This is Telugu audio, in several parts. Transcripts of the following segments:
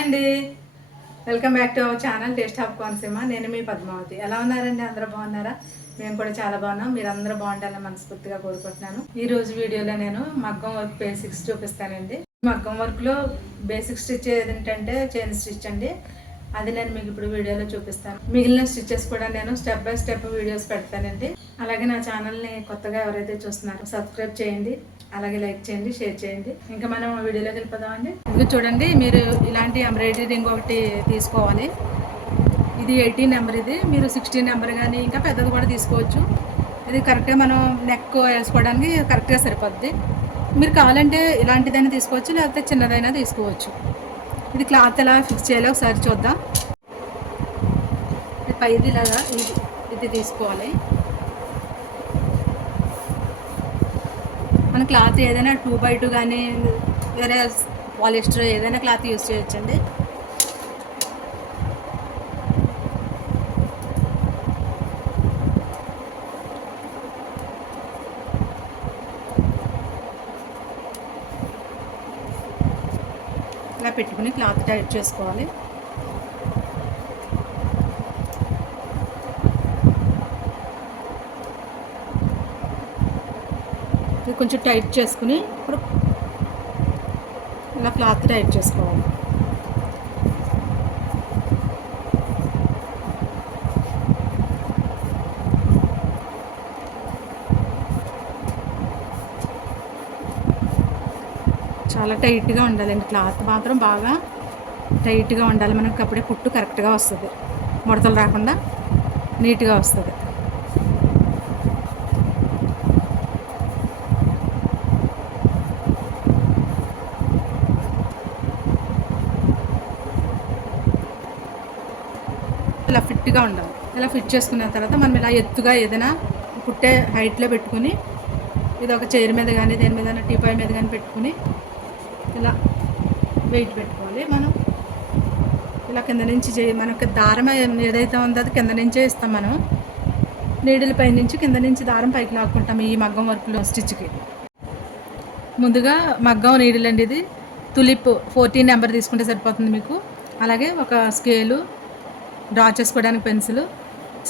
హాయ్ అండి, welcome back to our channel taste of Konaseema. నేను మీ పద్మావతి. ఎలా ఉన్నారండి? అందరూ బాగున్నారా? మేము కూడా చాలా బాగున్నాం. మీరు అందరూ బాగుండాలని మనస్ఫూర్తిగా కోరుకుంటున్నాను. ఈ రోజు వీడియోలో నేను మగ్గం వర్క్ బేసిక్స్ చూపిస్తానండి. మగ్గం వర్క్లో బేసిక్ స్టిచ్ ఏంటంటే చైన్ స్టిచ్ అండి. అది నేను మీకు ఇప్పుడు వీడియోలో చూపిస్తాను. మిగిలిన స్టిచెస్ కూడా నేను స్టెప్ బై స్టెప్ వీడియోస్ పెడతానండి. అలాగే నా ఛానల్ని కొత్తగా ఎవరైతే చూస్తున్నారో సబ్స్క్రైబ్ చేయండి, అలాగే లైక్ చేయండి, షేర్ చేయండి. ఇంకా మనం వీడియోలోకి వెళ్ళిపోదామండి. ఇది చూడండి, మీరు ఇలాంటి ఎంబ్రాయిడరీ రింగ్ ఒకటి తీసుకోవాలి. ఇది 18 నెంబర్, ఇది మీరు 16 నెంబర్ కానీ ఇంకా పెద్దది కూడా తీసుకోవచ్చు. ఇది కరెక్ట్గా మనం నెక్ వేసుకోవడానికి కరెక్ట్గా సరిపోద్ది. మీరు కావాలంటే ఇలాంటిదైనా తీసుకోవచ్చు, లేకపోతే చిన్నదైనా తీసుకోవచ్చు. ఇది క్లాత్ ఎలా ఫిక్స్ చేయాలో ఒకసారి చూద్దాం. పైది ఇలాగా ఇది తీసుకోవాలి. మన క్లాత్ ఏదైనా 2x2 కానీ వేరే పాలిస్టర్ ఏదైనా క్లాత్ యూజ్ చేయొచ్చండి. ఇలా పెట్టుకుని క్లాత్ టైట్ చేసుకోవాలి. ఇది కొంచెం టైట్ చేసుకుని ఇప్పుడు ఇలా క్లాత్ టైట్ చేసుకోవాలి. చాలా టైట్గా ఉండాలండి. క్లాత్ మాత్రం బాగా టైట్గా ఉండాలి. మనకు అప్పుడే కుట్టు కరెక్ట్గా వస్తుంది, ముడతలు రాకుండా నీట్గా వస్తుంది. ఇలా ఫిట్గా ఉండాలి. ఇలా ఫిట్ చేసుకున్న తర్వాత మనం ఇలా ఎత్తుగా ఏదైనా కుట్టే హైట్లో పెట్టుకుని, ఇది ఒక చైర్ మీద కానీ దేని మీద టీపాయ్ మీద కానీ పెట్టుకుని ఇలా వెయిట్ పెట్టుకోవాలి. మనం ఇలా కింద నుంచి మనకు దారం ఏదైతే ఉందో అది కింద నుంచే ఇస్తాం. మనం నీడిల పై నుంచి కింద నుంచి దారం పైకి లాక్కుంటాం ఈ మగ్గం వర్క్లో స్టిచ్కి. ముందుగా మగ్గం నీడిల్ అండి, ఇది తులిప్ 14 నెంబర్ తీసుకుంటే సరిపోతుంది మీకు. అలాగే ఒక స్కేలు, డ్రా చేసుకోవడానికి పెన్సిల్,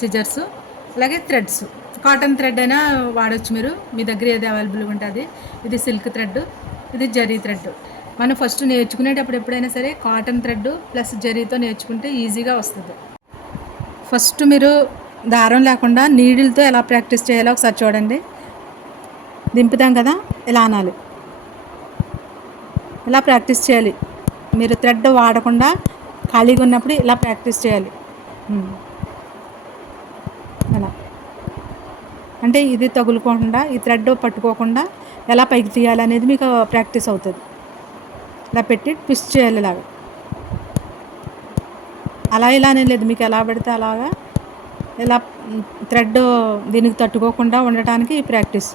సిజర్స్, అలాగే థ్రెడ్స్. కాటన్ థ్రెడ్ అయినా వాడచ్చు మీరు, మీ దగ్గర ఏది అవైలబుల్గా ఉంటుంది. ఇది సిల్క్ థ్రెడ్, ఇది జరీ థ్రెడ్. మనం ఫస్ట్ నేర్చుకునేటప్పుడు ఎప్పుడైనా సరే కాటన్ థ్రెడ్ ప్లస్ జరీతో నేర్చుకుంటే ఈజీగా వస్తుంది. ఫస్ట్ మీరు దారం లేకుండా నీడిల్తో ఎలా ప్రాక్టీస్ చేయాలో ఒకసారి చూడండి. దింపుతాం కదా, ఇలా అనాలి, ఇలా ప్రాక్టీస్ చేయాలి. మీరు థ్రెడ్ వాడకుండా ఖాళీగా ఉన్నప్పుడు ఇలా ప్రాక్టీస్ చేయాలి. అలా అంటే ఇది తగులుకోకుండా, ఈ థ్రెడ్ పట్టుకోకుండా ఎలా పైకి తీయాలి అనేది మీకు ప్రాక్టీస్ అవుతుంది. ఇలా పెట్టి ట్విస్ట్ చేయాలి ఇలాగా. అలా ఇలానే లేదు, మీకు ఎలా పెడితే అలాగా ఇలా థ్రెడ్ దీనికి తట్టుకోకుండా ఉండటానికి ఈ ప్రాక్టీస్.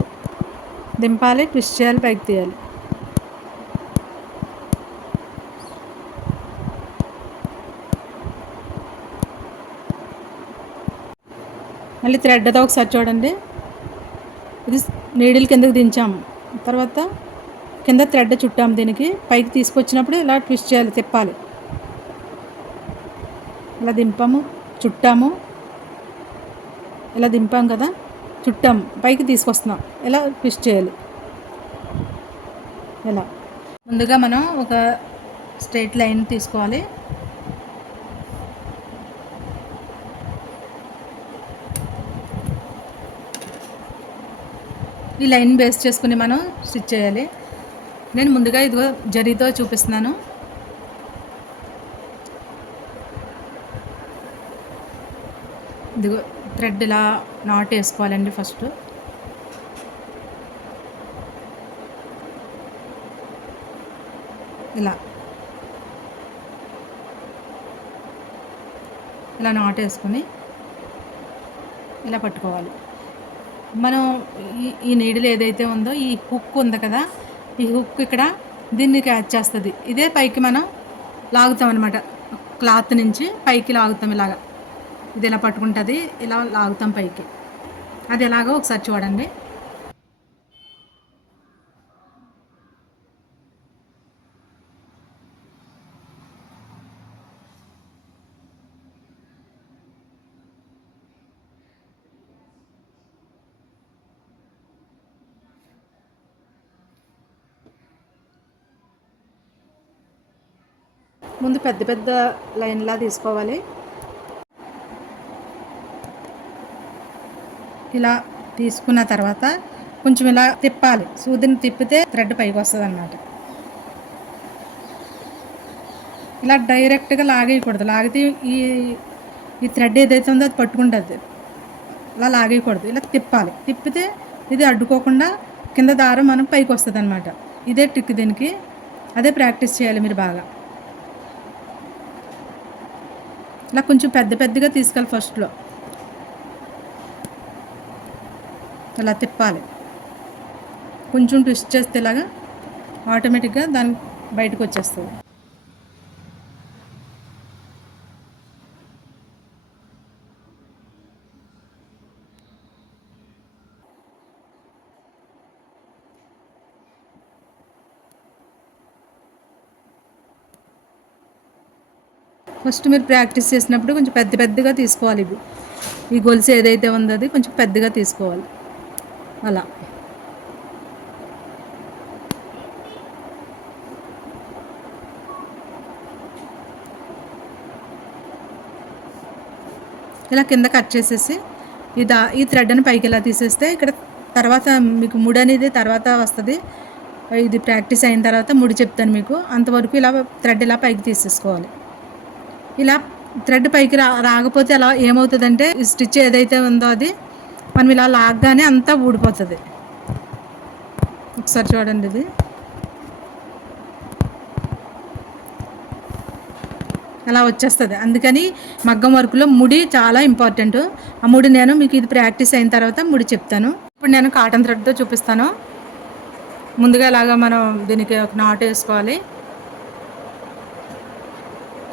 దింపాలి, ట్విస్ట్ చేయాలి, పైకి తీయాలి. మళ్ళీ థ్రెడ్తో ఒకసారి చూడండి. ఇది నీడిల్ కిందకి దించాము, తర్వాత కింద థ్రెడ్ చుట్టాము. దీనికి పైకి తీసుకొచ్చినప్పుడు ఇలా ట్విస్ట్ చేయాలి, తిప్పాలి. ఇలా దింపాము, చుట్టాము, ఇలా దింపాము కదా, చుట్టాము, పైకి తీసుకొస్తున్నాం, ఇలా ట్విస్ట్ చేయాలి. ఇలా ముందుగా మనం ఒక స్ట్రైట్ లైన్ తీసుకోవాలి. ఈ లైన్ బేస్ చేసుకుని మనం స్టిచ్ చేయాలి. నేను ముందుగా ఇదిగో జరీతో చూపిస్తున్నాను. ఇదిగో థ్రెడ్ ఇలా నాట్ వేసుకోవాలండి. ఫస్ట్ ఇలా ఇలా నాట్ వేసుకొని ఇలా పట్టుకోవాలి. మనం ఈ నీడిల్ ఏదైతే ఉందో ఈ హుక్ ఉంది కదా, ఈ హుక్ ఇక్కడ దీన్ని క్యాచ్ చేస్తుంది. ఇదే పైకి మనం లాగుతాం అనమాట, క్లాత్ నుంచి పైకి లాగుతాం. ఇలాగా ఇది ఇలా పట్టుకుంటుంది, ఇలా లాగుతాం పైకి. అది ఎలాగో ఒకసారి చూడండి. ముందు పెద్ద పెద్ద లైన్లా తీసుకోవాలి. ఇలా తీసుకున్న తర్వాత కొంచెం ఇలా తిప్పాలి. సూదిని తిప్పితే థ్రెడ్ పైకి వస్తుంది అన్నమాట. ఇలా డైరెక్ట్గా లాగేయకూడదు. లాగితే ఈ ఈ థ్రెడ్ ఏదైతే ఉందో అది పట్టుకుంటుంది. ఇలా లాగేయకూడదు. ఇలా తిప్పాలి. తిప్పితే ఇది అడ్డుకోకుండా కింద దారం మనం పైకి వస్తుంది అన్నమాట. ఇదే ట్రిక్ దీనికి. అదే ప్రాక్టీస్ చేయాలి మీరు బాగా. ఇలా కొంచెం పెద్ద పెద్దగా తీసుకెళ్ళి ఫస్ట్లో ఇలా తిప్పాలి. కొంచెం ట్విస్ట్ చేస్తే ఇలాగా ఆటోమేటిక్గా దాని బయటకు వచ్చేస్తుంది. ఫస్ట్ మీరు ప్రాక్టీస్ చేసినప్పుడు కొంచెం పెద్ద పెద్దగా తీసుకోవాలి. ఈ గొలుసు ఏదైతే ఉందో అది కొంచెం పెద్దగా తీసుకోవాలి. అలా ఇలా కింద కట్ చేసేసి ఈ థ్రెడ్ని పైకి ఇలా తీసేస్తే ఇక్కడ తర్వాత మీకు ముడి అనేది తర్వాత వస్తుంది. ఇది ప్రాక్టీస్ అయిన తర్వాత ముడి చెప్తాను మీకు. అంతవరకు ఇలా థ్రెడ్ ఇలా పైకి తీసేసుకోవాలి. ఇలా థ్రెడ్ పైకి రాకపోతే అలా ఏమవుతుందంటే ఈ స్టిచ్ ఏదైతే ఉందో అది మనం ఇలా లాగ్గానే అంతా ఊడిపోతుంది. ఒకసారి చూడండి, ఇది అలా వచ్చేస్తుంది. అందుకని మగ్గం వర్క్లో ముడి చాలా ఇంపార్టెంట్. ఆ ముడి నేను మీకు ఇది ప్రాక్టీస్ అయిన తర్వాత ముడి చెప్తాను. ఇప్పుడు నేను కాటన్ థ్రెడ్తో చూపిస్తాను. ముందుగా ఇలాగా మనం దీనికి ఒక నాట్ వేసుకోవాలి.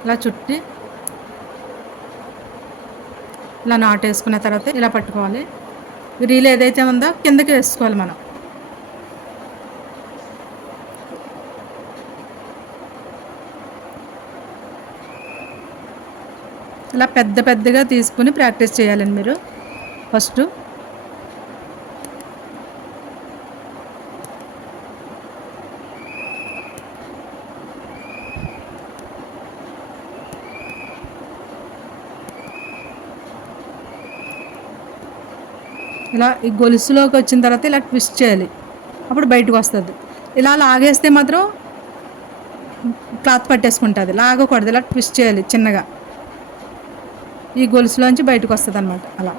ఇలా చుట్టి ఇలా నాట్ వేసుకున్న తర్వాత ఇలా పట్టుకోవాలి. రీల్ ఏదైతే ఉందో కిందకి వేసుకోవాలి మనం. ఇలా పెద్ద పెద్దగా తీసుకుని ప్రాక్టీస్ చేయాలండి మీరు ఫస్ట్. ఇలా ఈ గొలుసులోకి వచ్చిన తర్వాత ఇలా ట్విస్ట్ చేయాలి. అప్పుడు బయటకు వస్తుంది. ఇలా లాగేస్తే మాత్రం క్లాత్ పట్టేసుకుంటుంది. లాగకూడదు. ఇలా ట్విస్ట్ చేయాలి చిన్నగా. ఈ గొలుసులోంచి బయటకు వస్తుంది అన్నమాట. అలా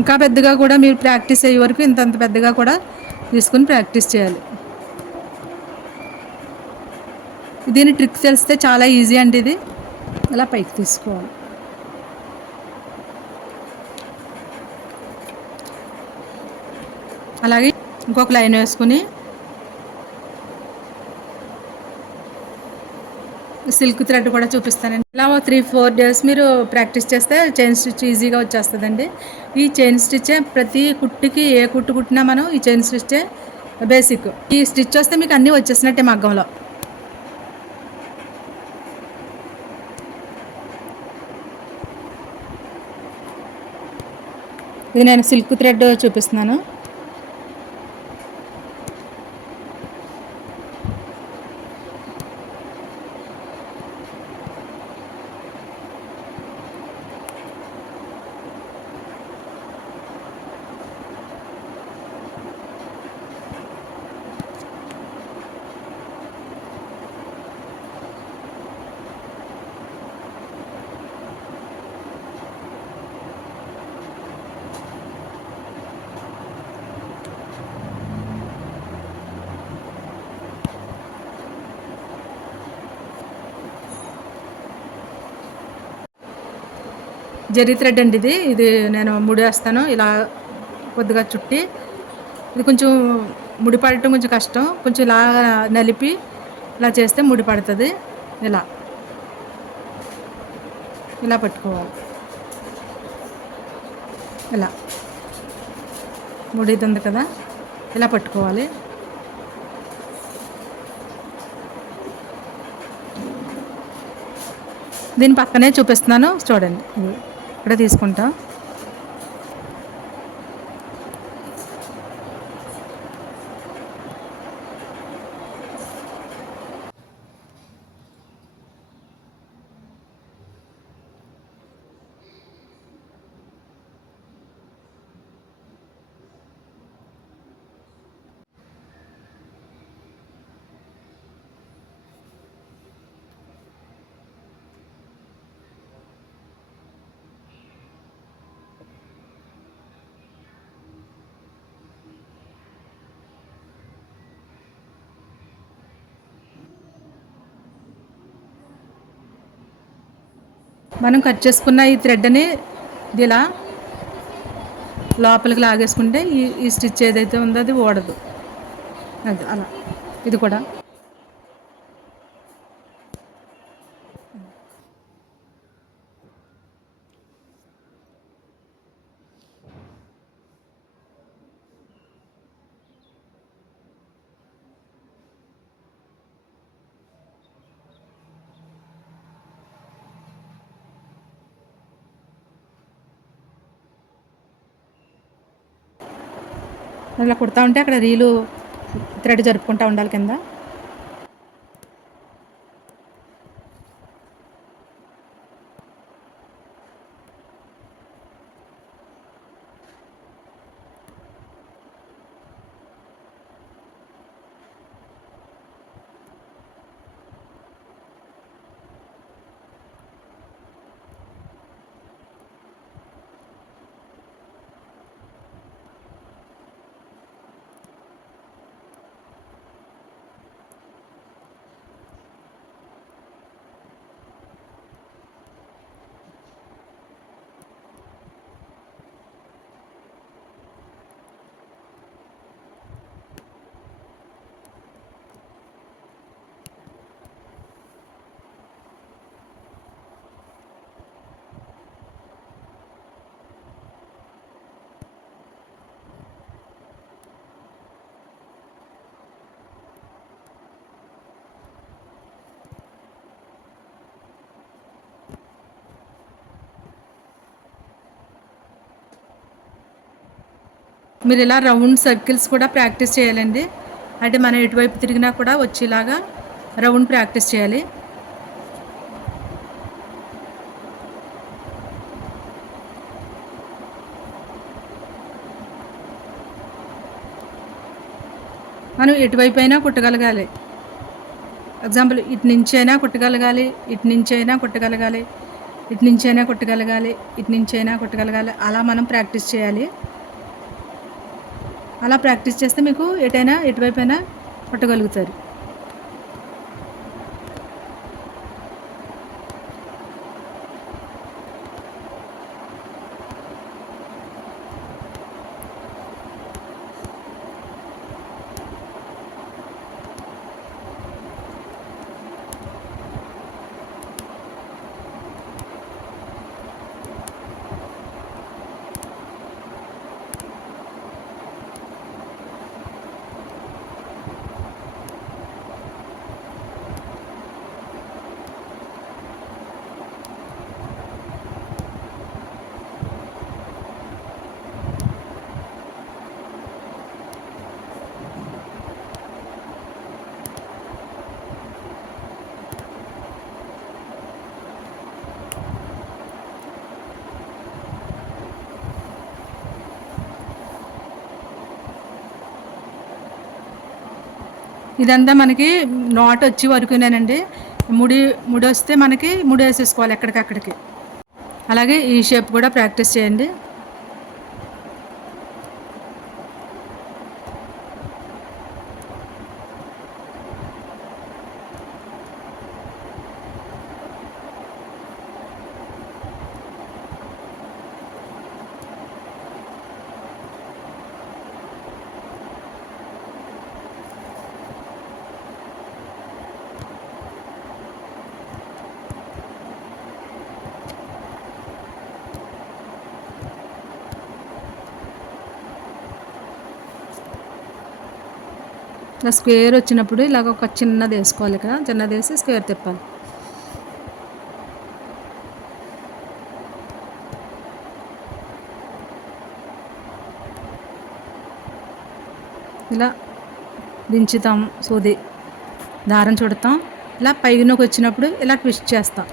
ఇంకా పెద్దగా కూడా మీరు ప్రాక్టీస్ అయ్యే వరకు ఇంతంత పెద్దగా కూడా తీసుకుని ప్రాక్టీస్ చేయాలి. దీని ట్రిక్ తెలిస్తే చాలా ఈజీ అండి. ఇది అలా పైకి తీసుకోవాలి. అలాగే ఇంకొక లైన్ వేసుకుని సిల్క్ థ్రెడ్ కూడా చూపిస్తానండి. ఇలా 3-4 డేస్ మీరు ప్రాక్టీస్ చేస్తే చైన్ స్టిచ్ ఈజీగా వచ్చేస్తుందండి. ఈ చైన్ స్టిచ్చే ప్రతి కుట్టుకి ఏ కుట్టు కుట్టినా మనం ఈ చైన్ స్టిచ్చే బేసిక్. ఈ స్టిచ్ వస్తే మీకు అన్నీ వచ్చేసినట్టే మగ్గంలో. ఇది నేను సిల్క్ థ్రెడ్ చూపిస్తున్నాను. జరీ థ్రెడ్ అండి. ఇది నేను ముడేస్తాను. ఇలా కొద్దిగా చుట్టి, ఇది కొంచెం ముడి పడటం కొంచెం కష్టం. కొంచెం ఇలా నలిపి ఇలా చేస్తే ముడి పడుతుంది. ఇలా ఇలా పట్టుకోవాలి. ఇలా ముడిది ఉంది కదా, ఇలా పట్టుకోవాలి. దీని పక్కనే చూపిస్తున్నాను చూడండి. ఇక్కడ తీసుకుంటా. మనం కట్ చేసుకున్న ఈ థ్రెడ్ని ఇలా లోపలికి లాగేసుకుంటే ఈ స్టిచ్ ఏదైతే ఉందో అది ఓడదు. అది అలా ఇది కూడా అలా కుడతా ఉంటే అక్కడ రీలు థ్రెడ్ జరుపుకుంటూ ఉండాలి కింద. మీరు ఇలా రౌండ్ సర్కిల్స్ కూడా ప్రాక్టీస్ చేయాలండి. అంటే మనం ఎటువైపు తిరిగినా కూడా వచ్చేలాగా రౌండ్ ప్రాక్టీస్ చేయాలి. మనం ఎటువైపు అయినా కుట్టగలగాలి. ఎగ్జాంపుల్ ఇటు నుంచి అయినా కుట్టగలగాలి, ఇటు నుంచి అయినా కుట్టగలగాలి, ఇటు నుంచి అయినా కుట్టగలగాలి, ఇటు నుంచి అయినా కుట్టగలగాలి. అలా మనం ప్రాక్టీస్ చేయాలి. అలా ప్రాక్టీస్ చేస్తే మీకు ఎటువైపు అయినా కుట్టగలుగుతారు. ఇదంతా మనకి నాట్ వచ్చి వరకునేనండి. ముడి వస్తే మనకి ముడి వేసేసుకోవాలి ఎక్కడికక్కడికి. అలాగే ఈ షేప్ కూడా ప్రాక్టీస్ చేయండి. ఇలా స్క్వేర్ వచ్చినప్పుడు ఇలాగ ఒక చిన్నది వేసుకోవాలి. ఇక్కడ చిన్నది వేసి స్క్వేర్ తిప్పాలి. ఇలా దించుతాం, సూది దారం చుడతాం. ఇలా పైనకి వచ్చినప్పుడు ఇలా ట్విస్ట్ చేస్తాం.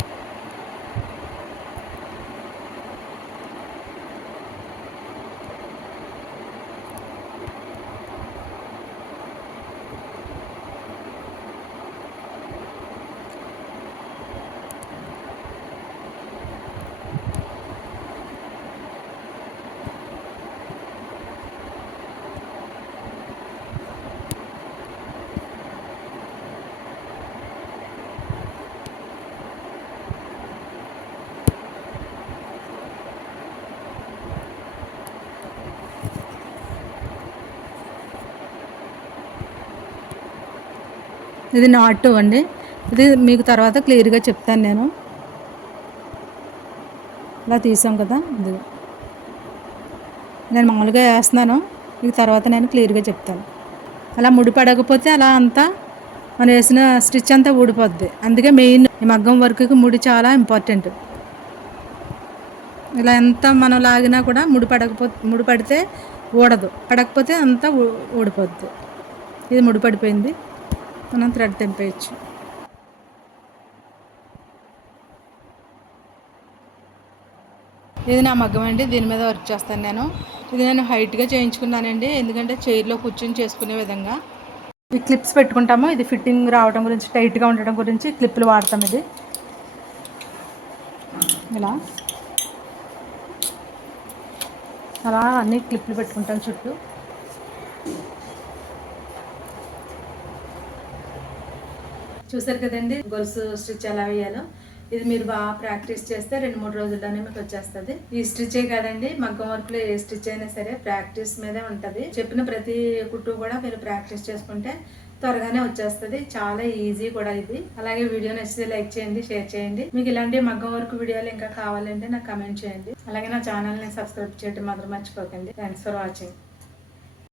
ఇది నాటు అండి. ఇది మీకు తర్వాత క్లియర్గా చెప్తాను నేను. ఇలా తీసాం కదా, ఇది నేను మామూలుగా వేస్తున్నాను, మీకు తర్వాత నేను క్లియర్గా చెప్తాను. అలా ముడిపడకపోతే అలా అంతా మనం వేసిన స్టిచ్ అంతా ఊడిపోద్ది. అందుకే మెయిన్ ఈ మగ్గం వర్క్కి ముడి చాలా ఇంపార్టెంట్. ఇలా ఎంత మనం లాగినా కూడా ముడిపడితే ఊడదు, పడకపోతే అంతా ఊడిపోద్ది. ఇది ముడిపడిపోయింది, మనం థ్రెడ్ తెంపేయచ్చు. ఇది నా మగ్గం అండి, దీని మీద వర్క్ చేస్తాను నేను. ఇది నేను హైట్గా చేయించుకున్నానండి, ఎందుకంటే చైర్లో కూర్చొని చేసుకునే విధంగా. ఈ క్లిప్స్ పెట్టుకుంటాము, ఇది ఫిట్టింగ్ రావడం గురించి, టైట్గా ఉండడం గురించి క్లిప్లు వాడతాం. ఇది ఇలా అలా అన్ని క్లిప్లు పెట్టుకుంటాం చుట్టూ. చూసారు కదండి గొలుసు స్టిచ్ ఎలా వేయాలో. ఇది మీరు బాగా ప్రాక్టీస్ చేస్తే 2-3 రోజుల్లోనే మీకు వచ్చేస్తుంది. ఈ స్టిచ్చే కాదండి, మగ్గం వర్క్లో ఏ స్టిచ్ అయినా సరే ప్రాక్టీస్ మీదే ఉంటుంది. చెప్పిన ప్రతి కుట్టు కూడా మీరు ప్రాక్టీస్ చేసుకుంటే త్వరగానే వచ్చేస్తుంది. చాలా ఈజీ కూడా ఇది. అలాగే వీడియో నచ్చితే లైక్ చేయండి, షేర్ చేయండి. మీకు ఇలాంటి మగ్గం వర్క్ వీడియోలు ఇంకా కావాలంటే నాకు కమెంట్ చేయండి. అలాగే నా ఛానల్ని సబ్స్క్రైబ్ చేయడం మాత్రం మర్చిపోకండి. Thanks for watching.